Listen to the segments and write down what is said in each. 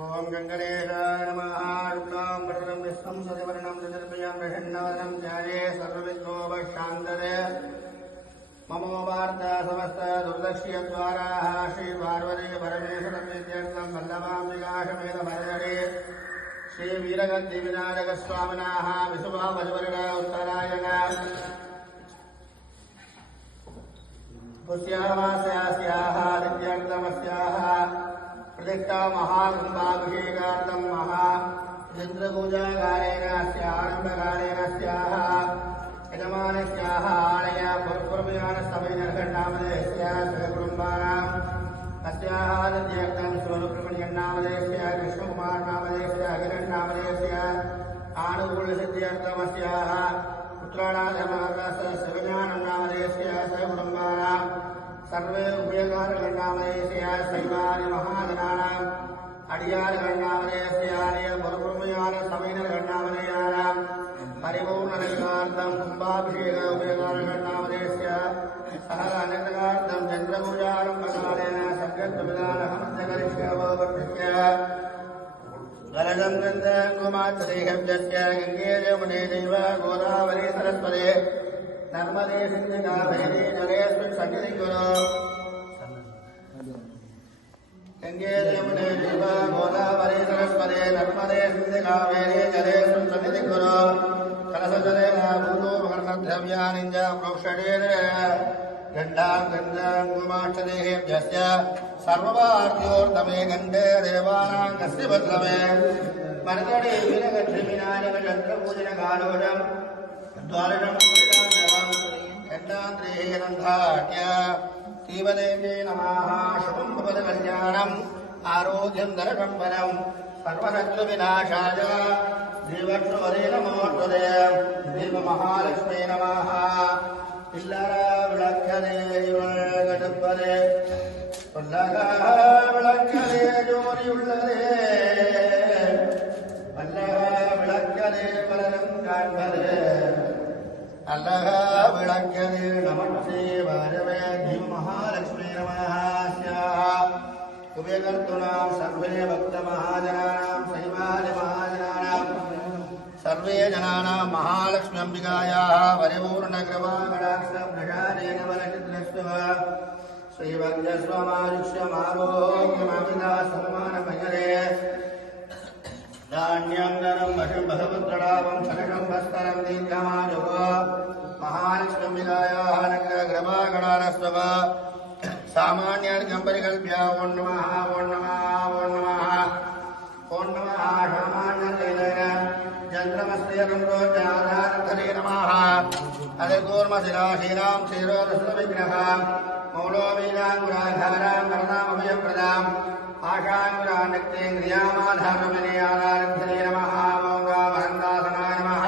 ओम गंगणेशाय नमः। शुक्लां वरदं विष्णुं शशिवर्णं चतुर्भुजं प्रसन्नवदनं ध्याये सर्वविघ्नोपशान्तये। ममो वार्ता समस्त दुर्दर्श्यद्वाराः श्री पार्वती परमेश्वरनित्यर्थं वल्लभाम्बिकाशमेधमर्जरे श्री वीरगद्दिविनायकस्वामिनः विशुभावजवरण उत्तरायण पुष्यमास्यास्याः नित्यर्थमस्याः प्रतिष्ठा महाकुम्भाभिषेकार्थं महा यन्त्रपूजाकारेण आरम्भकारेण स्याः यजमानस्याः आलय पुरपुरमयानस्तमैनर्घण्णामदेयस्य कुटुम्बानाम् अस्याः नित्यर्थं स्वरूपमण्यन्नामदेयस्य कृष्णकुमारनामदेयस्य अखिलन्नामदेयस्य आनुकूलसिद्ध्यर्थमस्याः पुत्राणाधमाकस्य शिवज्ञानन्नामदेयस्य स कुटुम्बानाम् सर्वे उभयकारगण्णामदेयस्य शैवानि महाजनानाम् अडियारगण्णामदेयस्य आलय पुरपुरमयान समैनर्घण्णामदेयानाम् परिपूर्णदैवार्थं कुम्भाभिषेक उभयकारगण्णामदेयस्य सहर अनन्तकार्थं चन्द्रपूजारम्भकालेन सङ्गद्विधानहमन्तकरिष्यववर्तिष्य गलजं गन्धकुमात्रदेहव्यस्य गङ्गे यमुने चैव गोदावरी सरस्वती नर्मदे सिन्धु कावेरी जलेऽस्मिन् सन्निधिं कुरु। गङ्गे यमुने चैव गोदावरी सरस्वती नर्मदे सिन्धु कावेरी जलेऽस्मिन् सन्निधिं कुरु। कलशजलेन भूतोपकरणद्रव्यानि च प्रोक्षणेन गण्डां गन्धं कुमाक्षदेहेभ्यस्य सर्ववार्त्योर्तमे गण्डे देवानां कस्य भद्रमे मर्दडे वीरगद्धिविनायकचन्द्रपूजनकालोजम् द्वारकं गण्डान्त्रेरन्धाट्य तीवदेवे नमः। शुभं भवत्कल्याणम् आरोग्यं धनसम्पदं सर्वशत्रुविनाशाय देवक्षुवरे नमोऽस्तुते। देवमहालक्ष्मी नमः। पिल्लर विளக்கதே கடப்பதே பல்லக விளக்கதே ஜோதி உள்ளதே பல்லக விளக்கதே பலரும் காண்பதே அல்லக விளக்கதே நமஸ்தே வாரவே தேவ மகாலட்சுமி நமः। குபேகர்த்துனாं सर्वे भक्त महाजनानां शैवादि महाजनानां सर्वे जनानां महालक्ष्मी अंबिकायाः परिपूर्णकृपाकटाक्षप्रसादेन वरचित्रस्व श्रीवन्द्यस्वमायुष्यमारोग्यमामिदा सम्मानमयरे धान्यं धनं वशं भगवद्रडावं शनकं भस्करं दीर्घमायुः महालक्ष्मी अंबिकायाः अनुग्रहकृपाकटाक्षस्व सामान्यार्घं परिकल्प्य ॐ नमः ॐ नमः ॐ नमः ॐ नमः सामान्यतेन चन्द्रमस्तेरम्रोजाधारधरे नमः। अदर्गोर्मशिराशीनां क्षीरोदस्विग्रहां मौलोमीनाङ्गुराधारां वरदामभयप्रदाम् आशाङ्गुरानक्तेन्द्रियामाधारमने आधारधरे नमः। मौगामहन्दासनाय नमः।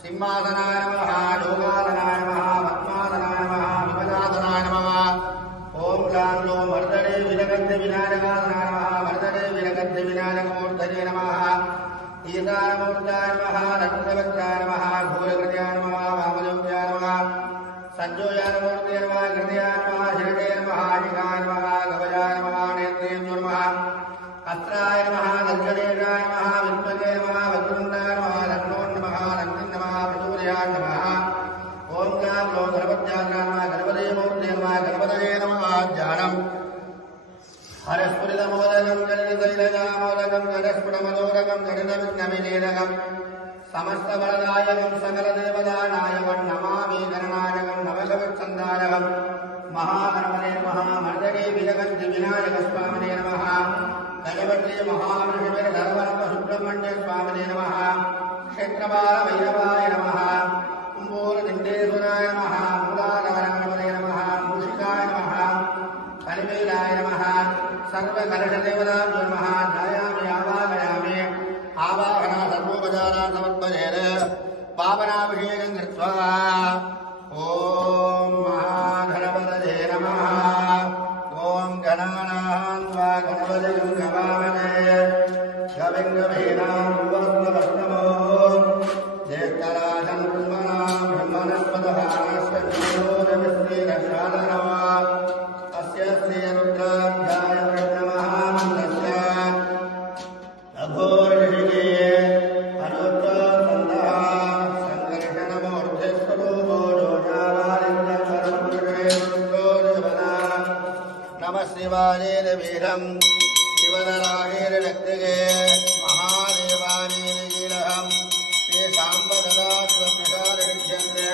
सिंहासनाय नमः। योगासनाय नमः। पद्मासनाय नमः। विपदासनाय नमः। ॐ ग्लां लों वर्धने विरगन्धविनायकासनाय नमः। वर्धने विरगन्धविनायकमूर्धने नमः। ईशानमूर्ताय नमः। रत्नवक्त्राय नमः। घोरकृत्याय नमः। वामयोग्याय नमः। सञ्जोयानमूर्ते नमः। कृत्याय नमः। शिरटे नमः। शिखाय नमः। गवयाय नमः। नेत्रेभ्यो नमः। अस्त्राय नमः। दक्षिणेशाय नमः। विद्महे नमः। वक्रतुण्डाय नमः। रत्नोन् नमः। रत्नं नमः। विदूर्याय नमः। ॐ गां लो गणपत्याय नमः। गणपते मूर्ते नमः। गणपतये नमः। ज्ञानम् हरस्फुरितमोदकं गणितशैलजामोदकं गणस्फुटमनोरकं गणितविघ्नविनीरकं समस्तवरदायकं सकलदेवदानायकं नमामि गणनायकं नवकविच्छन्दायकं महागणपते महामर्दने विरगन्धिविनायकस्वामिने नमः। गणपते महाविष्णुर्धर्मसुब्रह्मण्यस्वामिने नमः। क्षेत्रपालभैरवाय नमः। कुम्भोरदिण्डेश्वराय नमः। मूलाधारगणपते नमः। मूषिकाय नमः। कलिवेलाय नमः। सर्वकलशदेवताभ्यो नमः। ध्यायामि आवाहयामि आवाहना सर्वोपचारान् समर्पयेत् पावनाभिषेकं कृत्वा ॐ महागणपतये नमः। ॐ गणानां त्वा गणपतिं गवामहे कविं कवीनां वरदवैष्णवो ज्येष्ठराजं ब्रह्मणां ब्रह्मणस्पतः नश्यन्तो रविश्रीरशादनः अस्य श्रीरुद्र शिवानेन वीरं शिवनरागेण नक्तिगे महादेवानेन लीलहं श्री सांब सदा शिवप्रसारयिष्यन्ते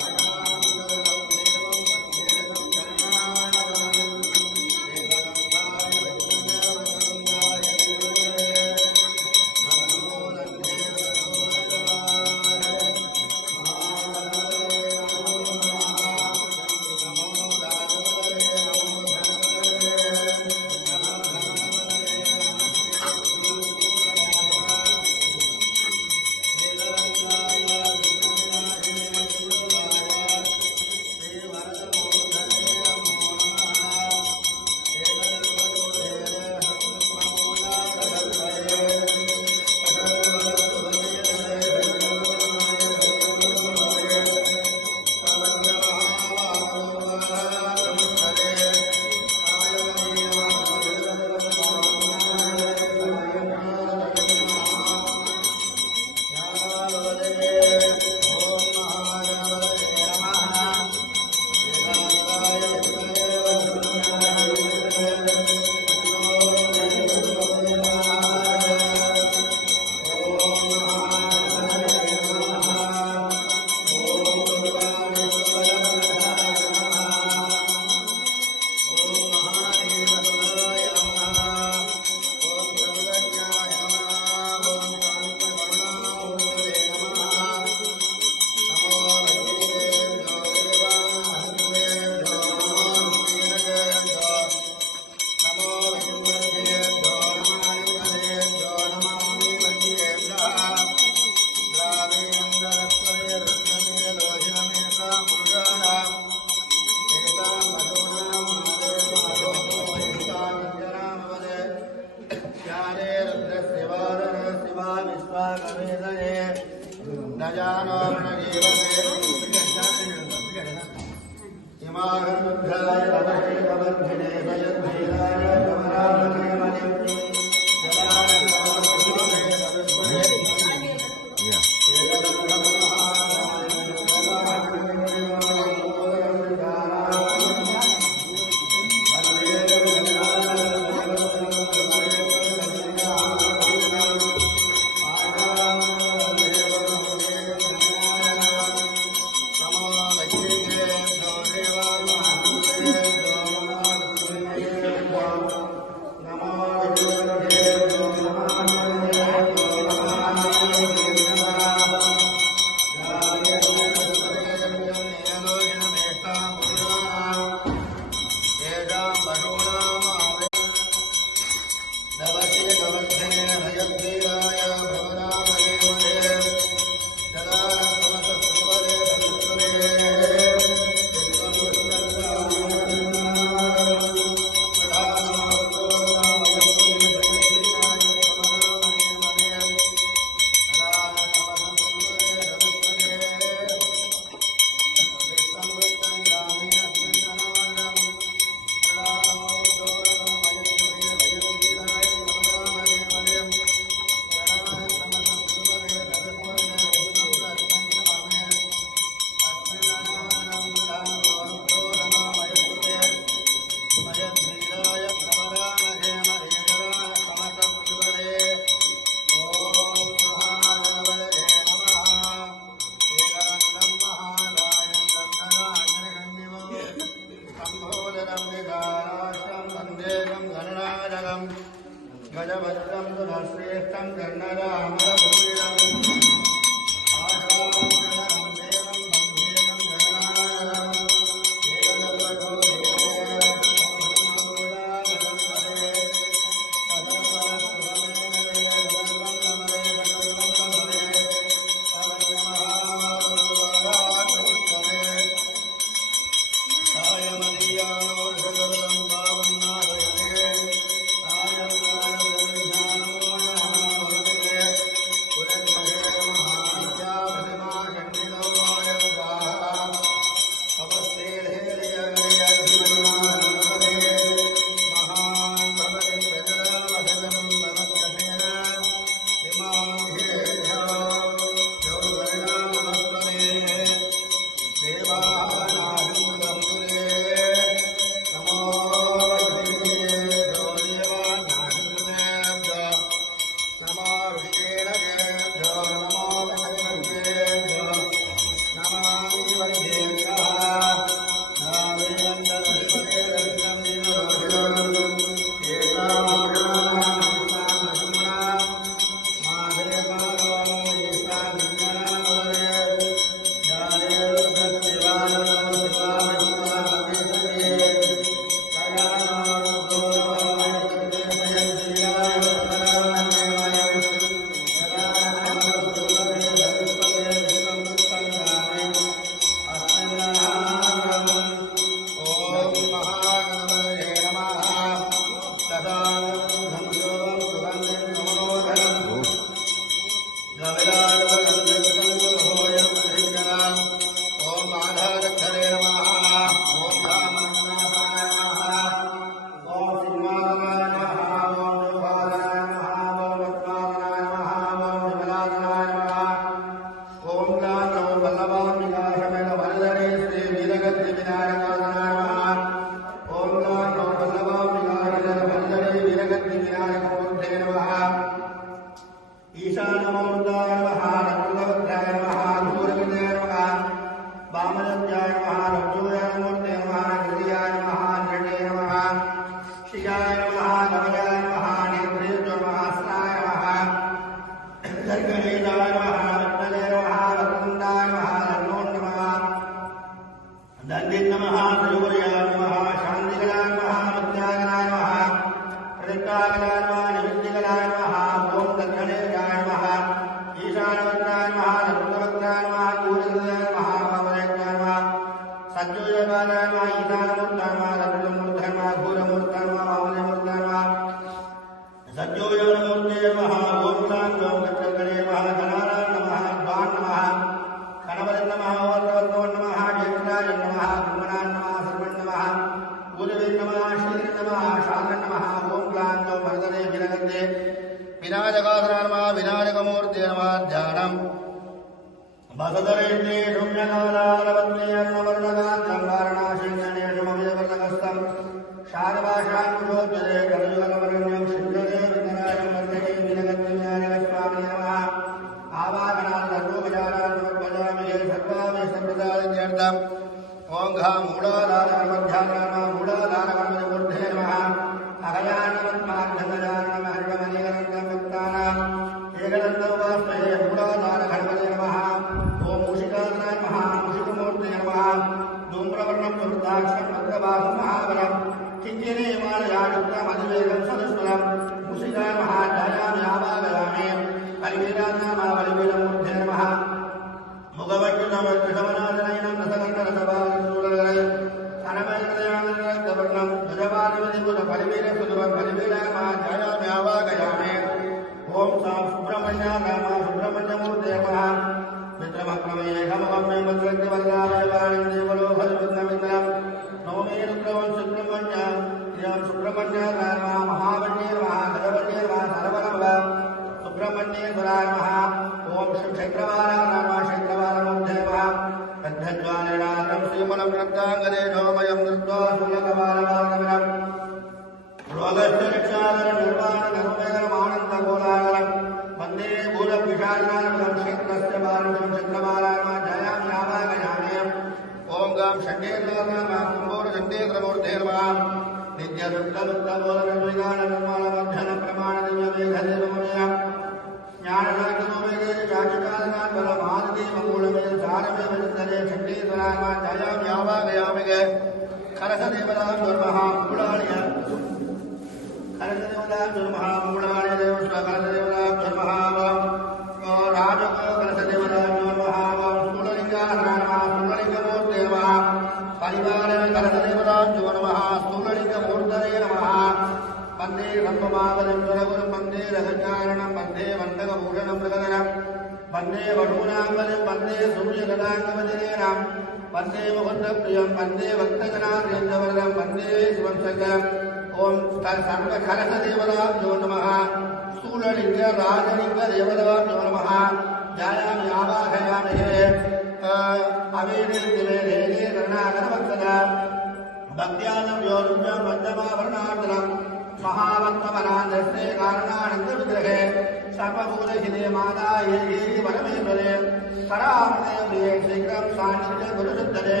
परामदेव शीघ्रं सान्निध्य गुरुशुद्धरे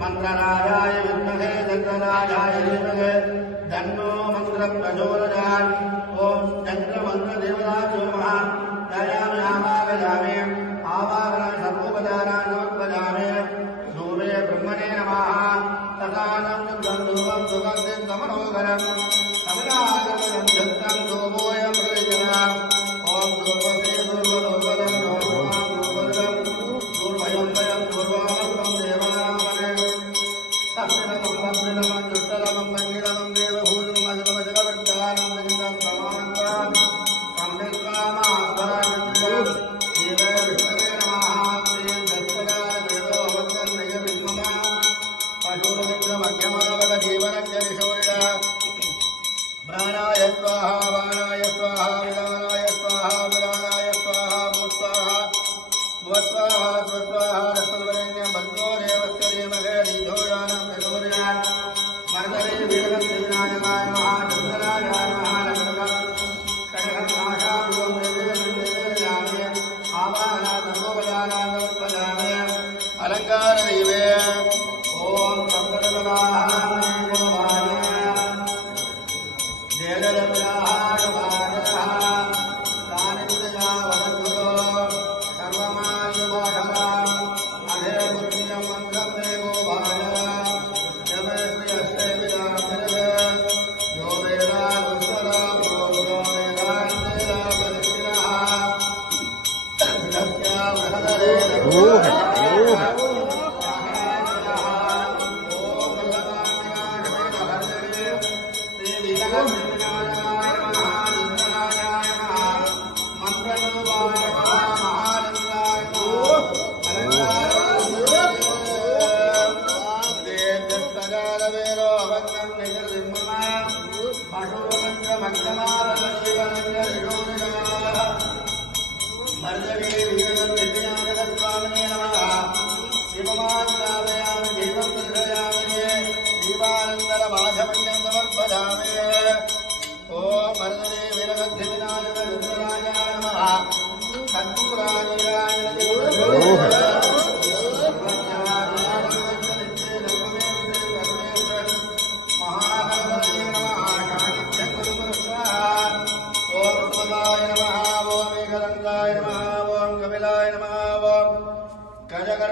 मंत्रराजाय विद्महे चंद्रराजाय धीमहि तन्नो मंत्रं प्रचोदयात् ओम चंद्रमंत्रदेवताभ्यो नमः ध्यायामि आवाहयामि आवाहनं सर्वोपचारान् समर्पयामि सूर्ये ब्रह्मणे नमः तथानं सुगन्धं सुगन्धिं समनोहरं समनागमनं छत्रं शोभोऽयं प्रविशताम् ओम दुर्वसे दुर्वलोकनं दुर्वं दुर्भयं भयं दुर्वामं देवानामने सप्तमं सप्तमं दुष्टमं पंचमं देवभूतं अजगमजगवर्गानं जगतं समान्तां संविद्वामास्तानं देव विष्णवे नमः श्री दत्तगाय देवो वन्दन्नय विद्ममा पशुरविक्रमध्यमावक जीवनज्ञनिशोरिणा प्राणाय स्वाहा वाणाय स्वाहा विधानाय स्वाहा विधानाय स्वाहा भूस्वाहा स्वस्वाहा स्वस्वाहा रसवरेण्यं भर्गो देवस्य धीमहि धियो यो नः प्रचोदयात् मर्दने वीरवन्द्याय नमः चन्द्राय नमः नमः षडहस्ताशाभुवं निवेदयामि आवाहना सर्वोपचारान् समर्पयामि अलङ्कारदैवे ॐ सप्तदलाः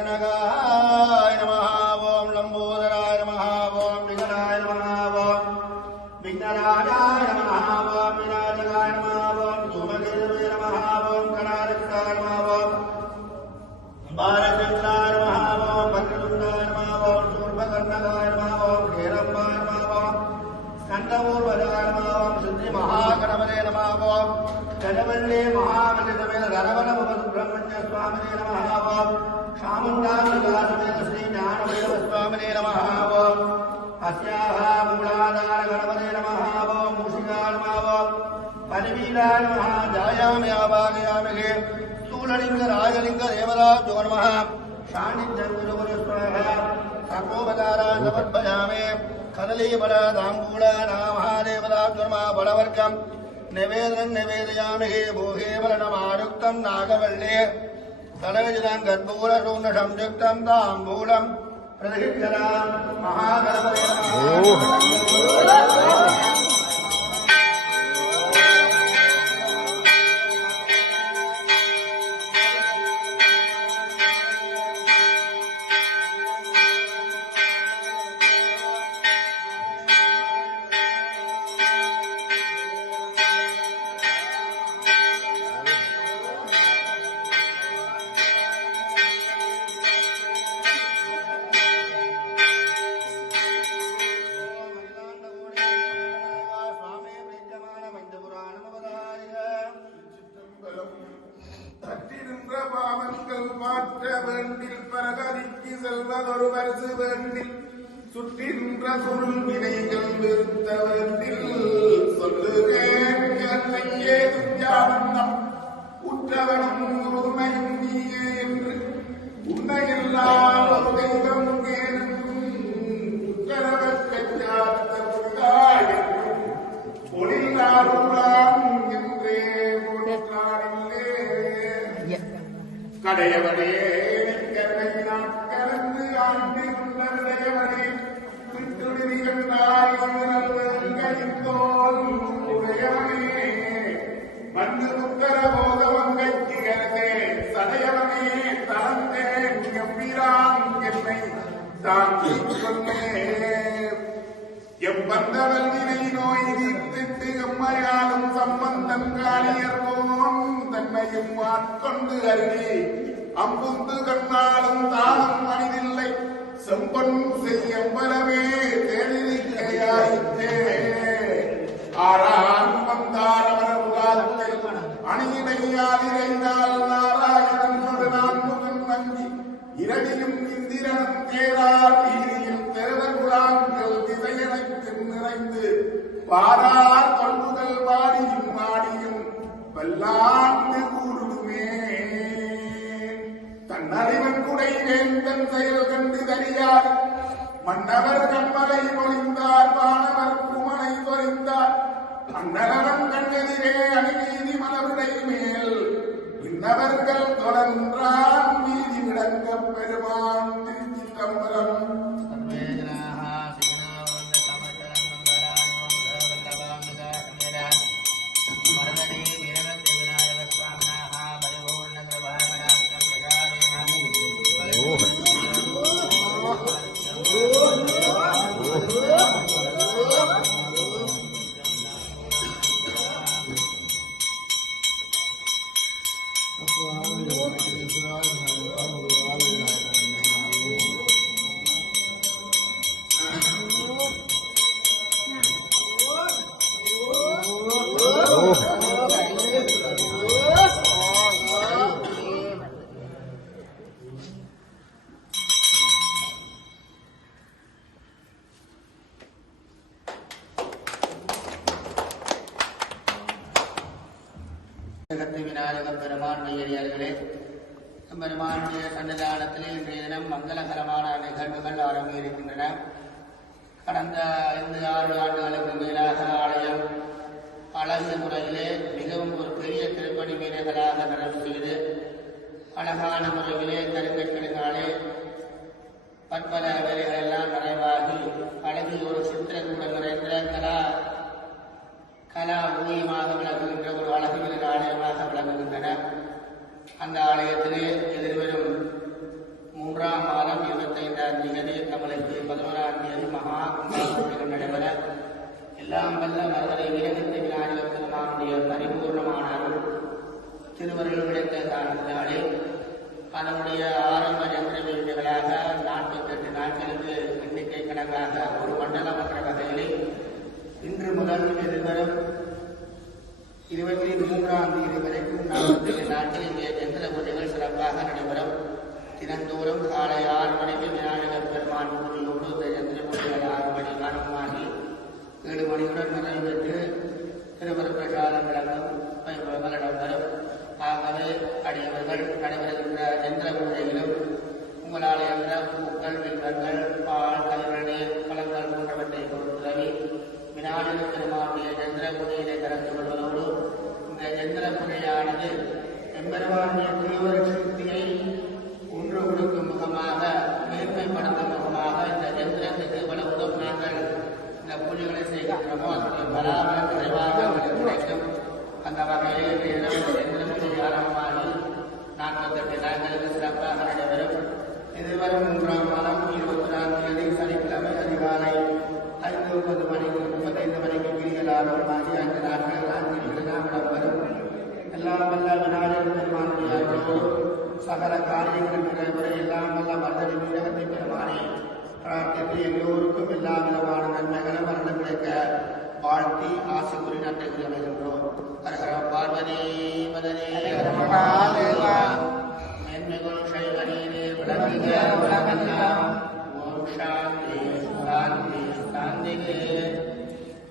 गजकर्णकाय नमः ओम लंबोदराय नमः ओम विघ्नाय नमः ओम विघ्नराजाय नमः ओम विनायकाय नमः ओम धूमकेतवे नमः ओम गणाधिपताय नमः ओम बालचन्द्राय नमः ओम भद्रतुण्डाय नमः ओम शूर्पकर्णकाय नमः ओम हेरम्बाय नमः ओम स्कन्दपूर्वजाय नमः ओम सिद्धिमहागणपते नमः ओम गजवल्ले महामनिसमेत धनवनमुपसुब्रह्मण्य स्वामिने नमः ओम शामुण्डासमेत श्री ज्ञानवैरवस्वामिने नमः ओम अस्याः मूलाधार गणपते नमः ओम मूषिकाय नमः ओम परिवीराय नमः ध्यायामि आवाहयामि स्थूललिंग राजलिंग देवताभ्यो नमः सान्निध्यं गुरुगुरु स्वाहा सर्वोपचारान् समर्पयामि कदलीफल ताम्बूल महादेवताभ्यो नमः बलवर्गं निवेदनं निवेदयामि भोगे फलनमायुक्तं नागवल्ले तलविजितं कर्पूरशूर्णसंयुक्तं ताम्बूलं प्रतिष्ठितां महागणपते नमः। சுற்றின்ற சுருள் வினைகள் விருத்த வேண்டில் சொல்லுகே துஞ்சாவண்ணம் உற்றவனும் உண்மையும் நீயே என்று உண்மையெல்லாம் ஒரு தெய்வம் உத்தரவர் பெற்றார் ஒளிநாடுலாம் என்றே போற்றாரில்லே கடையவனே எல்லாம் என்னை தாக்கிக் கொண்டே எவ்வந்தவல்வினை நோய் நீத்திட்டு எம்மையாலும் சம்பந்தம் காணியர்வோம் தன்னையும் ஆட்கொண்டு அருகே அம்புந்து கண்ணாலும் தானும் மனிதில்லை செம்பொன் செய்யம்பலமே தேடிக்கையாயிற்றே ஆறாம் வந்தார் அவர் காலத்தில் அணியிடையால் இறைந்தால் நாராயணன் நான்முகன் நங்கி இரவியும் இந்திரனும் தேரார் வீதியில் தெருவகுலாங்கள் திசையனைத்து நிறைந்து பாரார் தொல்புகள் வாடியும் மாடியும் வல்லாண்டு கூடுமே தன்னறிவன் குடை வேந்தன் செயல் கண்டு தறியார் மன்னவர் கண்மலை பொழிந்தார் வானவர் குமனை பொறிந்தார் அன்னரவன் கண்ணெதிரே அணிவீதி மலருடை மேல் இன்னவர்கள் தொடர்ந்தான் வீதி விளங்க பெருமான் திருச்சிற்றம்பலம் விநாயக பெருமான் மையடியார்களே, பெருமானுடைய சன்னிதானத்தில் இன்றைய தினம் மங்களகரமான நிகழ்வுகள் அரங்கேறுகின்றன. கடந்த 5-6 ஆண்டுகளுக்கு மேலாக ஆலயம் அழகிய முறையிலே மிகவும் ஒரு பெரிய திருப்பணி வீரர்களாக நிறைவு செய்து அழகான முறையிலே கருங்கற்களினாலே பற்பல வேலைகள் எல்லாம் நிறைவாகி அழகிய ஒரு சித்திரக்கூட நிறைந்த கலா ஊழியமாக விளங்குகின்ற ஒரு அழகுமிகு ஆலயமாக விளங்குகின்றன. அந்த ஆலயத்திலே எதிர்வரும் 3ஆம் மாதம் 25ஆம் தேதி நம்மளுக்கு 11ஆம் தேதி மகா கும்பாபிஷேகம் நடைபெற எல்லாம் வல்ல மதுரை வீரகத்தை விநாயகர் பெருமானுடைய பரிபூர்ணமான திருவருள் கிடைத்த காரணத்தினாலே அதனுடைய ஆரம்ப யந்திர வேண்டியவர்களாக 48 நாட்களுக்கு எண்ணிக்கை கணக்காக ஒரு மண்டலம் என்ற வகையிலே இன்று முதல் எதிர்வரும் 23ஆம் தேதி வரைக்கும் 47 நாட்கள் இங்கே யந்திர பூஜைகள் சிறப்பாக நடைபெறும். தினந்தோறும் காலை 6 மணிக்கு விநாயகர் பெருமான் பூஜையோடு இந்த யந்திர பூஜைகள் 6 மணி காரணமாகி 7 மணியுடன் நிறைவேற்று திருவருள் பிரசாதம் விளங்கும் வைபவங்கள் நடைபெறும். ஆகவே அடியவர்கள் நடைபெறுகின்ற யந்திர பூஜையிலும் உங்களால் என்ற பூக்கள், வில்வங்கள், பால், கல்வநீர், பழங்கள் போன்றவற்றை பொறுத்துதவி விநாயகர் பெருமானுடைய யந்திர பூஜையிலே கலந்து கொள்வதோடு இந்த யந்திர பூஜையானது எம்பெருமானுடைய திருவருட்சக்தியை ஒன்று கொடுக்கும் முகமாக மேன்மைப்படுத்தும் முகமாக இந்த யந்திரத்துக்கு எவ்வளவு நாங்கள் இந்த பூஜைகளை செய்கின்றோமோ அதனுடைய பராமரம் குறைவாக அவர்களுக்கு கிடைக்கும். அந்த வகையில் யந்திர பூஜை ஆரம்பமாகி 48 நாட்களுக்கு சிறப்பாக நடைபெறும். எதிர்வரும் 3ஆம் மாதம் 21ஆம் தேதி சனிக்கிழமை அதிகாலை 5:30 மணிக்கு 35 மணிக்கு கிரிகள் ஆரம்பமாகி 5 நாட்கள் கிரிகள் நடைபெறும். எல்லாம் வல்ல விநாயகர் பெருமானுடைய அருளோடு சகல காரியங்கள் நடைபெற எல்லாம் வல்ல மதுரை வீரகத்தை பெருமானை பிரார்த்தித்து எல்லோருக்கும் எல்லா விதமான நன்மைகளும் மரணம் கிடைக்க வாழ்த்தி ஆசை கூறி நன்மை அமைகின்றோம். ஹர பார்வதி மதனே மேன்மைகள் சைவனே விளங்குக